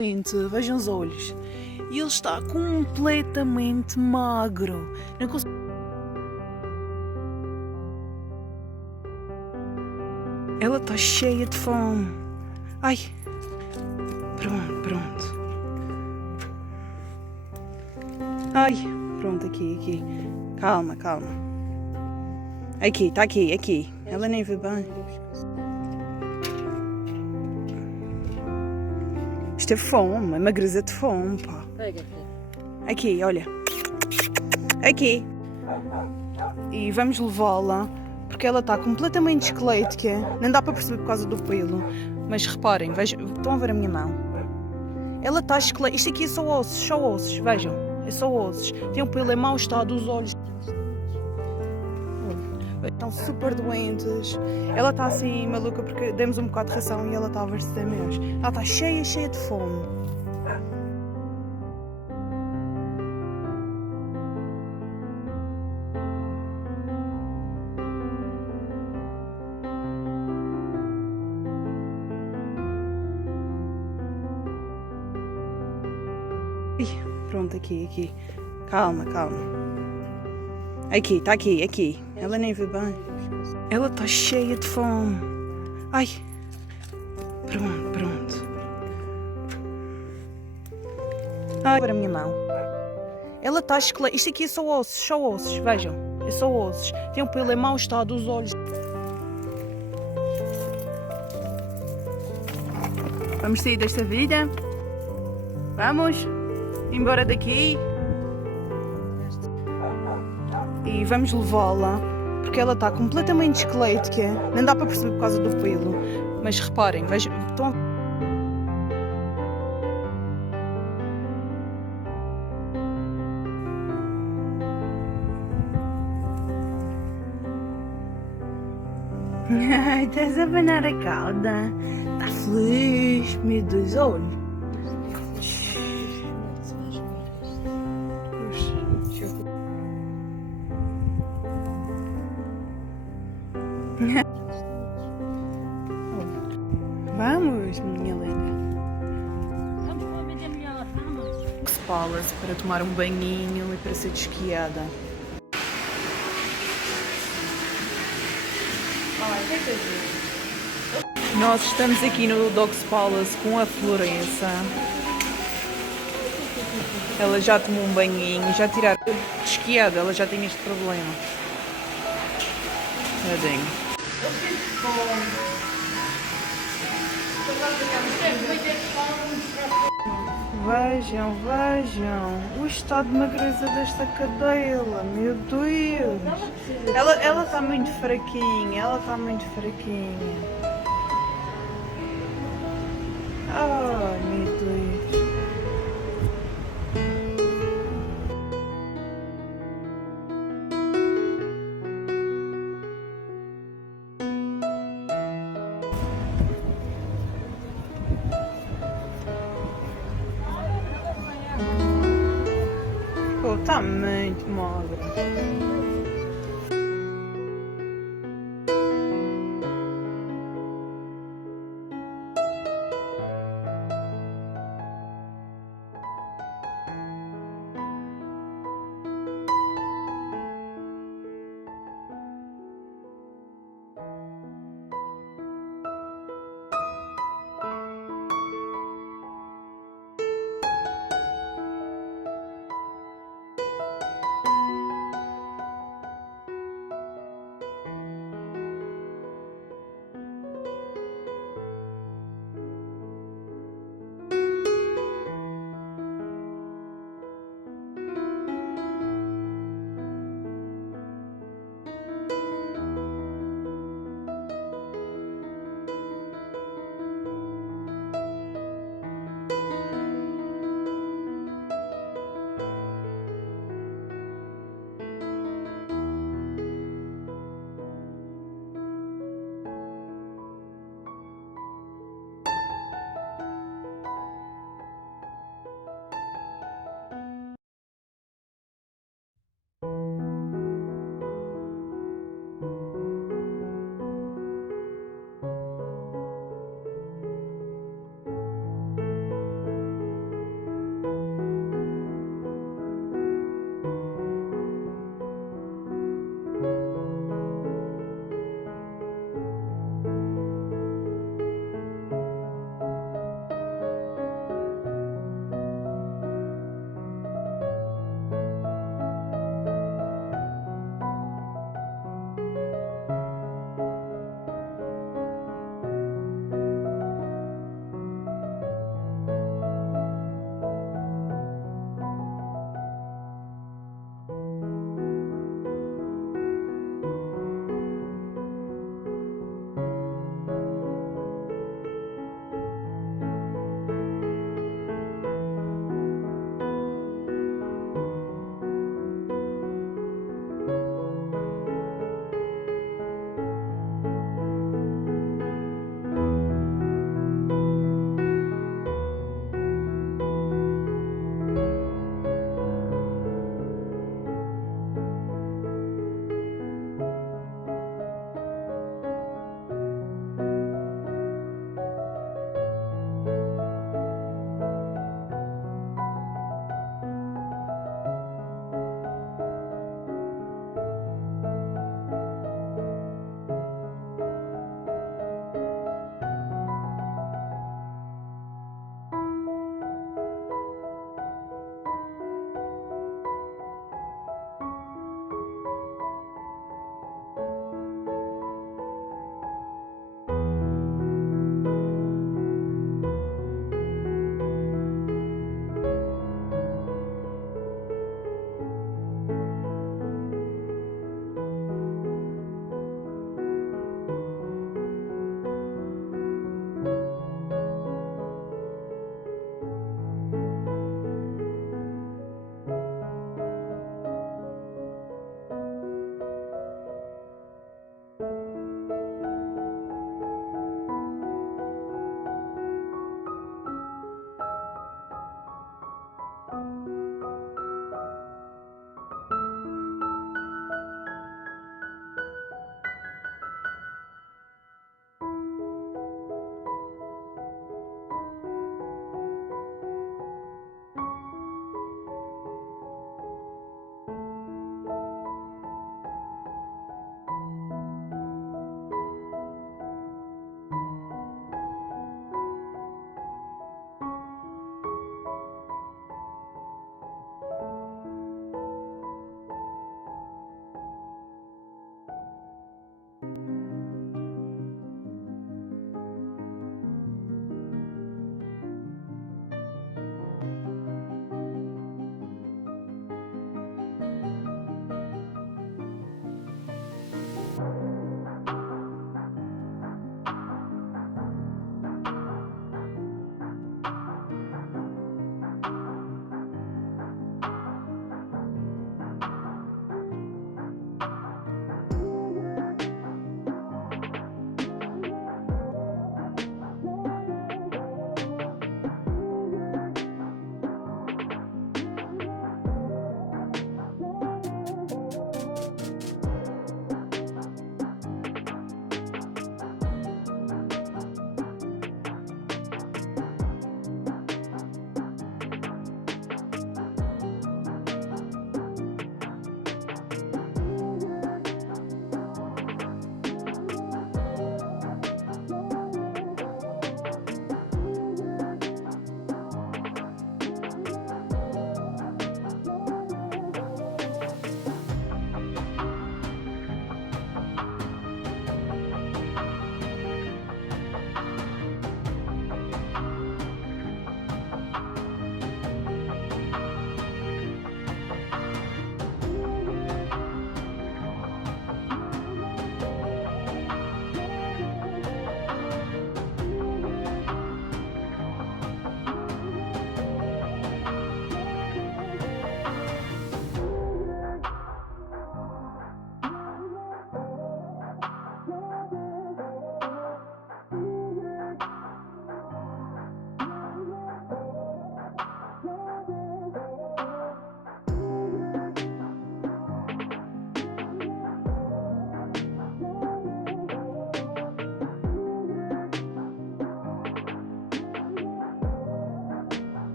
Gente, vejam os olhos. E ele está completamente magro. Não consigo... Ela está cheia de fome. Ai. Pronto. Ai. Pronto, aqui. Calma. Aqui, está aqui. Ela nem vê bem. Isto é fome, é magreza de fome, pá. Pega Aqui, olha. Aqui. E vamos levá-la, porque ela está completamente esquelética. Não dá para perceber por causa do pelo. Mas reparem, vejam, estão a ver a minha mão? Ela está esquelética. Isto aqui é só ossos, vejam. É só ossos. Tem o pelo em mau estado, os olhos estão super doentes. Ela está assim maluca porque demos um bocado de ração e ela está a ver se tem menos. Ela está cheia de fome. Pronto, aqui. Calma. Aqui, está aqui. Ela nem vê bem. Ela está cheia de fome. Ai. Pronto. Ai, para a minha mão. Ela está esquelética. Isto aqui é só ossos, vejam. É só ossos. Tem o pelo em mau estado, os olhos. Vamos sair desta vida? Vamos? Embora daqui? E vamos levá-la, porque ela está completamente esquelética. Não dá para perceber por causa do pelo. Mas reparem, vejam, estão... Ai, estás a abanar a cauda. Está feliz, meu Deus, olha. Vamos, minha linda. Vamos para uma vida melhor, vamos. Palace para tomar um banhinho e para ser desquiada. Nós estamos aqui no Dog's Palace com a Florença. Ela já tomou um banhinho, já tiraram desquiada, ela já tem este problema. Tadinho. Vejam o estado de magreza desta cadela, meu Deus. Ela está muito fraquinha, Ai, meu Deus. Pô, está muito magra.